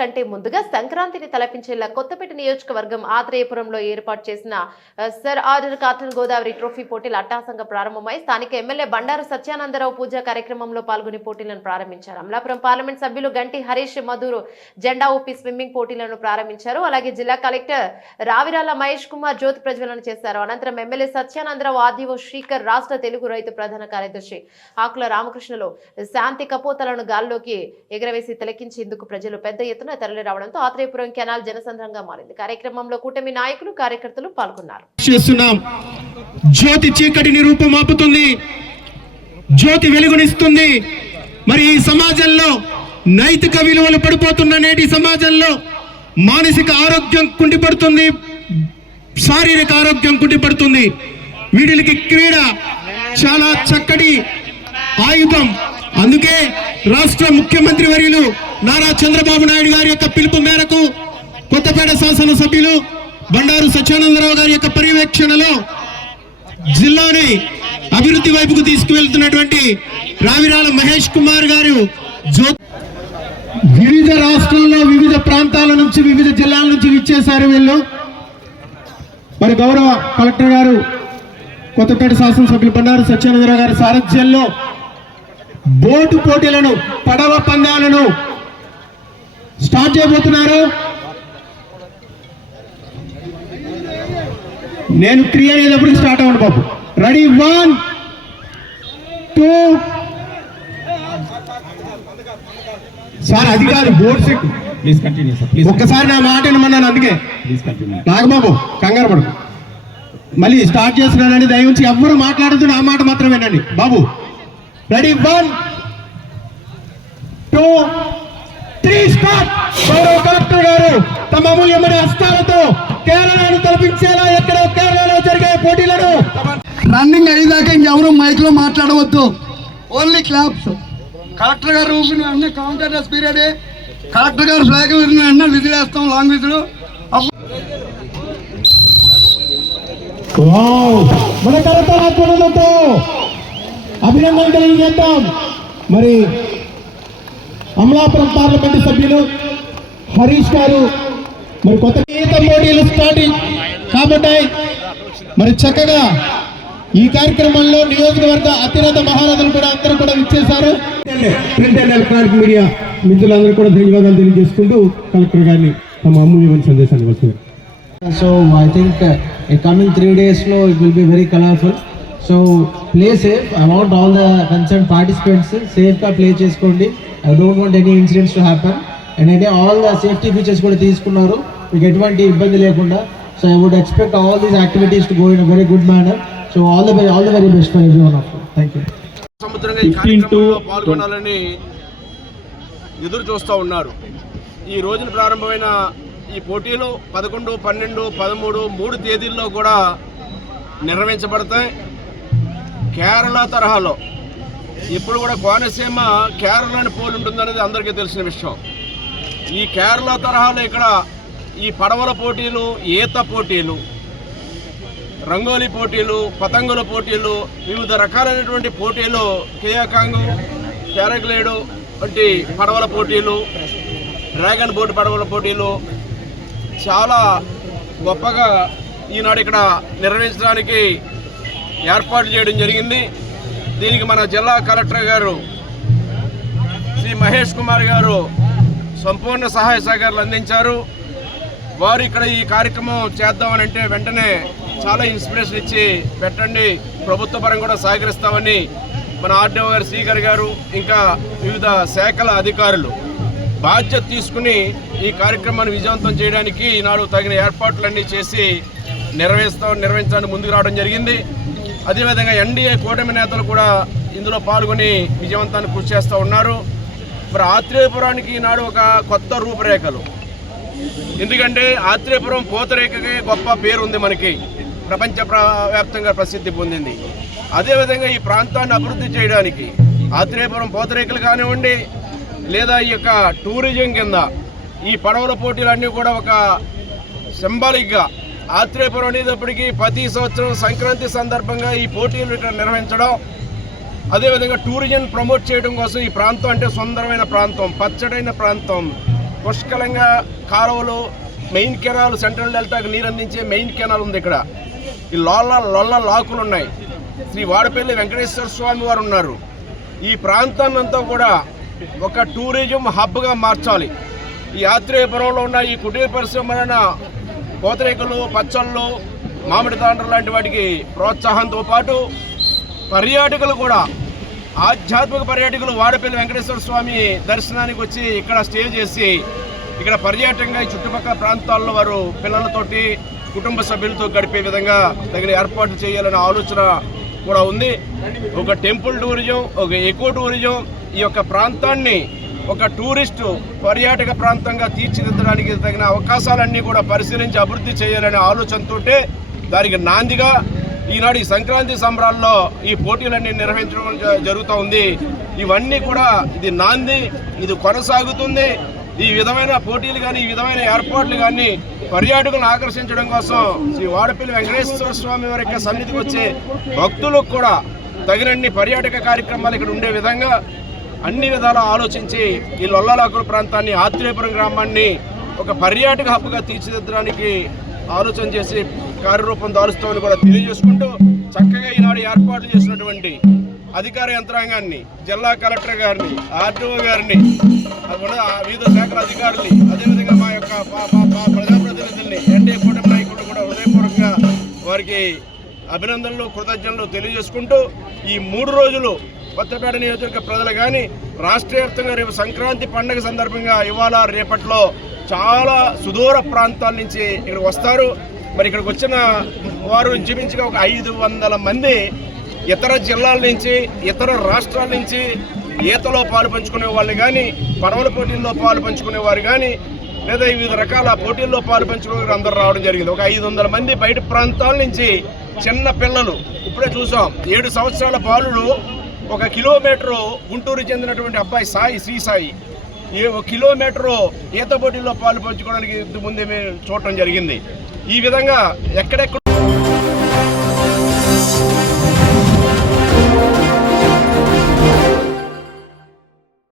కంటే ముందుగా సంక్రాంతిని తలపించేలా కొత్తపేట నియోజకవర్గం ఆత్రేయపురంలో ఏర్పాటు చేసిన sir order cotton Godavari trophy పోటీలు అట్టహాసంగా ప్రారంభమై స్థానిక ఎమ్మెల్యే బండారు సత్యానందరావు పూజా కార్యక్రమంలో పాల్గొని పోటీలను ప్రారంభించారు. అమలాపురం పార్లమెంట్ సభ్యులు గంటి హరీష్ మధురు జెండా ఊపి స్విమ్మింగ్ పోటీలను ప్రారంభించారు. అలాగే జిల్లా కలెక్టర్ రావిరాల మహేష్ కుమార్ జ్యోతి ప్రజ్వలన చేశారు. అనంతరం ఎమ్మెల్యే సత్యానందరావు ఆర్డీఓ శ్రీకర్ రాష్ట్ర తెలుగు రైతు ప్రధాన కార్యదర్శి ఆకుల రామకృష్ణలో శాంతి కపోతలను గాల్లోకి ఎగరవేసి తిలకించేందుకు ప్రజలు పెద్ద ఎత్తున తరలి రావడంతో ఆత్రేయపురం కెనాల్ జనసంద్రంగా మారింది. కార్యక్రమంలో కూటమి నాయకులు కార్యకర్తలు పాల్గొన్నారు. జ్యోతి చీకటిని రూపుమాపుతుంది, జ్యోతి వెలుగునిస్తుంది. మరి ఈ సమాజంలో నైతిక విలువలు పడిపోతున్న నేటి సమాజంలో మానసిక ఆరోగ్యం కుంటిపడుతుంది, శారీరక ఆరోగ్యం కుంటిపడుతుంది. వీటికి క్రీడ చాలా చక్కటి ఆయుధం. అందుకే రాష్ట్ర ముఖ్యమంత్రి వర్యులు నారా చంద్రబాబు నాయుడు గారి యొక్క పిలుపు మేరకు కొత్తపేట శాసనసభ్యులు బండారు సత్యానందరావు గారి యొక్క పర్యవేక్షణలో జిల్లాని అభివృద్ధి వైపుకు తీసుకువెళ్తున్నటువంటి రావిరాల మహేష్ కుమార్ గారు వివిధ రాష్ట్రాల్లో వివిధ ప్రాంతాల నుంచి వివిధ జిల్లాల నుంచి ఇచ్చేశారు వీళ్ళు. మరి గౌరవ కలెక్టర్ గారు కొత్తపేట శాసనసభ్యులు బండారు సత్యానందరావు గారి సారథ్యంలో బోటు పోటీలను, పడవ పందాలను స్టార్ట్ చేయబోతున్నారు. నేను 3 అనేటప్పుడు స్టార్ట్ అవ్వండి బాబు. రెడీ 1 2 సార్ అది కాదు boat set. Please continue sir. ఒక్కసారి నా మాట వినమన్నాను, అందుకే ప్లీజ్ కంటిన్యూ. నాగబాబు కంగారు పడు, మళ్ళీ స్టార్ట్ చేస్తున్నానండి. దయవుంచి ఎవ్వరు మాట్లాడుతూ నా మాట మాత్రం వినండి బాబు. Ready 1 2 3 start. గౌరవ కలెక్టర్ గారు తమ అమూల్యమైన హస్తాలతో కేరళను తలపించేలా ఎక్కడో కేరళలో జరిగే పోటీలను రన్నింగ్ అయ్యేదాకా ఇంకెవరు మైక్ లో మాట్లాడవద్దు, ఓన్లీ క్లాప్స్. కలెక్టర్ గారు ఊపిన వెంటనే కౌంటర్ పీరియడ్, కలెక్టర్ గారు ఫ్లాగ్ ఊపిన వెంటనే విధులు వేస్తాం, లాంగ్ విధులు. మన కరతాళతో అభినందన తెలియజేద్దాం. మరి అమలాపురం పార్లమెంటు సభ్యులు హరీష్ గారు మరి కొత్త ఈత పోటీలు స్టార్ట్ కాబట్టి మరి చక్కగా ఈ కార్యక్రమంలో నియోజకవర్గ అతిరథ మహారథులు కూడా అందరూ కూడా విచ్చేశారు. ప్రింట్ అండ్ ఎలక్ట్రానిక్ మీడియా మిత్రులందరూ కూడా ధన్యవాదాలు తెలియజేసుకుంటూ కలెక్టర్ గారిని తమ అమూల్యమైన సందేశాన్ని వస్తుంది. So I think coming 3 days no, it will be very colorful. So play safe. I want all the concerned participants safe ga play cheskondi. I don't want any incidents to happen. And again all the safety features kuda teeskunnaru. We get one ibbandi lekunda. So I would expect all these activities to go in a very good manner. So all the very best for everyone of you. Thank you. సముద్రంగా ఈ కార్యక్రమంలో పాల్గొనాలని ఎదురు చూస్తూ ఉన్నారు. ఈ రోజున ప్రారంభమైన ఈ పోటీలు 11, 12, 13 3 తేదీల్లో కూడా నిర్వహించబడతాయి. కేరళ తరహాలో ఇప్పుడు కూడా కోనసీమ కేరళని పోలి ఉంటుందనేది అందరికీ తెలిసిన విషయం. ఈ కేరళ తరహాలో ఇక్కడ ఈ పడవల పోటీలు, ఈత పోటీలు, రంగోలీ పోటీలు, పతంగుల పోటీలు, వివిధ రకాలైనటువంటి పోటీలు, కేయాకాంగు, పారాగ్లైడ్ వంటి పడవల పోటీలు, డ్రాగన్ బోట్ పడవల పోటీలు చాలా గొప్పగా ఈనాడు ఇక్కడ నిర్వహించడానికి ఏర్పాటు చేయడం జరిగింది. దీనికి మన జిల్లా కలెక్టర్ గారు శ్రీ మహేష్ కుమార్ గారు సంపూర్ణ సహాయ సహకారాలు అందించారు. వారు ఇక్కడ ఈ కార్యక్రమం చేద్దామనంటే వెంటనే చాలా ఇన్స్పిరేషన్ ఇచ్చి పెట్టండి, ప్రభుత్వ పరంగా కూడా సహకరిస్తామని మన ఆర్డీఓ గారు, శ్రీకర్ గారు, ఇంకా వివిధ శాఖల అధికారులు బాధ్యత తీసుకుని ఈ కార్యక్రమాన్ని విజయవంతం చేయడానికి ఈనాడు తగిన ఏర్పాట్లన్నీ చేసి నిర్వహించడానికి ముందుకు రావడం జరిగింది. అదేవిధంగా ఎన్డీఏ కూటమి నేతలు కూడా ఇందులో పాల్గొని విజయవంతాన్ని కృషి చేస్తూ ఉన్నారు. మరి ఆత్రేయపురానికి ఈనాడు ఒక కొత్త రూపురేఖలు. ఎందుకంటే ఆత్రేయపురం పూతరేకకి గొప్ప పేరు ఉంది, మనకి ప్రపంచ వ్యాప్తంగా ప్రసిద్ధి పొందింది. అదేవిధంగా ఈ ప్రాంతాన్ని అభివృద్ధి చేయడానికి ఆత్రేయపురం పూతరేకలు కానివ్వండి, లేదా ఈ యొక్క టూరిజం కింద ఈ పడవల పోటీలన్నీ కూడా ఒక సింబాలిక్గా ఆత్రేయపురం అనేటప్పటికీ ప్రతి సంవత్సరం సంక్రాంతి సందర్భంగా ఈ పోటీలు ఇక్కడ నిర్వహించడం, అదేవిధంగా టూరిజం ప్రమోట్ చేయడం కోసం ఈ ప్రాంతం అంటే సుందరమైన ప్రాంతం, పచ్చడైన ప్రాంతం, పుష్కలంగా కాలువలు, మెయిన్ కెనాల్, సెంట్రల్ డెల్టాకు నీరు అందించే మెయిన్ కెనాల్ ఉంది. ఇక్కడ ఈ లొల్ల లాకులు ఉన్నాయి. శ్రీ వాడపల్లి వెంకటేశ్వర స్వామి వారు ఉన్నారు. ఈ ప్రాంతాన్నంతా కూడా ఒక టూరిజం హబ్గా మార్చాలి. ఈ ఆత్రేయపురంలో ఉన్న ఈ కుటీర పరిశ్రమలైన పూతరేకులు, పచ్చళ్ళు, మామిడి తాండ్రలు లాంటి వాటికి ప్రోత్సాహంతో పాటు పర్యాటకులు కూడా, ఆధ్యాత్మిక పర్యాటకులు వాడపల్లి వెంకటేశ్వర స్వామి దర్శనానికి వచ్చి ఇక్కడ స్టే చేసి ఇక్కడ పర్యాటకంగా ఈ చుట్టుపక్కల ప్రాంతాల్లో వారు పిల్లలతోటి, కుటుంబ సభ్యులతో గడిపే విధంగా తగిన ఏర్పాట్లు చేయాలనే ఆలోచన కూడా ఉంది. ఒక టెంపుల్ టూరిజం, ఒక ఎకో టూరిజం, ఈ యొక్క ప్రాంతాన్ని ఒక టూరిస్టు పర్యాటక ప్రాంతంగా తీర్చిదిద్దడానికి తగిన అవకాశాలన్నీ కూడా పరిశీలించి అభివృద్ధి చేయాలనే ఆలోచనతో దానికి నాందిగా ఈనాడు ఈ సంక్రాంతి సంబరాల్లో ఈ పోటీలన్నీ నిర్వహించడం జరుగుతూ ఉంది. ఇవన్నీ కూడా ఇది నాంది, ఇది కొనసాగుతుంది. ఈ విధమైన పోటీలు కానీ, ఈ విధమైన ఏర్పాట్లు కానీ పర్యాటకులను ఆకర్షించడం కోసం శ్రీ వాడపల్లి వెంకటేశ్వర స్వామి వారి యొక్క సన్నిధికి వచ్చే భక్తులకు కూడా తగినన్ని పర్యాటక కార్యక్రమాలు ఇక్కడ ఉండే విధంగా అన్ని విధాలా ఆలోచించి ఈ లొల్లలాకుల ప్రాంతాన్ని, ఆత్రేయపురం గ్రామాన్ని ఒక పర్యాటక హబ్గా తీర్చిదిద్దడానికి ఆలోచన చేసి కార్యరూపం దాలుస్తామని కూడా తెలియజేసుకుంటూ, చక్కగా ఈనాడు ఏర్పాట్లు చేసినటువంటి అధికార యంత్రాంగాన్ని, జిల్లా కలెక్టర్ గారిని, ఆర్టీఓ గారిని, వివిధ శాఖల అధికారుల్ని, అదేవిధంగా మా యొక్క ప్రజాప్రతినిధుల్ని, ఎన్డీఏ కూటమి నాయకులు కూడా హృదయపూర్వకంగా వారికి అభినందనలు, కృతజ్ఞతలు తెలియజేసుకుంటూ, ఈ 3 రోజులు కొత్తపేట నియోజకవర్గ ప్రజలు కానీ రాష్ట్ర వ్యాప్తంగా రేపు సంక్రాంతి పండుగ సందర్భంగా ఇవాళ రేపట్లో చాలా సుదూర ప్రాంతాల నుంచి ఇక్కడ వస్తారు. మరి ఇక్కడికి వచ్చిన వారు ఇంచుమించుగా ఒక 500 మంది ఇతర జిల్లాల నుంచి, ఇతర రాష్ట్రాల నుంచి ఈతలో పాలు పంచుకునే వాళ్ళు కానీ, పడవల పోటీల్లో పాలు పంచుకునే వారు కానీ, లేదా వివిధ రకాల పోటీల్లో పాలు పంచుకునే అందరూ రావడం జరిగింది. ఒక 500 మంది బయట ప్రాంతాల నుంచి చిన్న పిల్లలు, ఇప్పుడే చూసాం 7 సంవత్సరాల బాలుడు 1 కిలోమీటరు, గుంటూరు చెందినటువంటి అబ్బాయి శ్రీ సాయి 1 కిలోమీటరు ఈత పోటీల్లో పాలు పంచుకోవడానికి ముందే మేము చూడటం జరిగింది. ఈ విధంగా ఎక్కడెక్కడ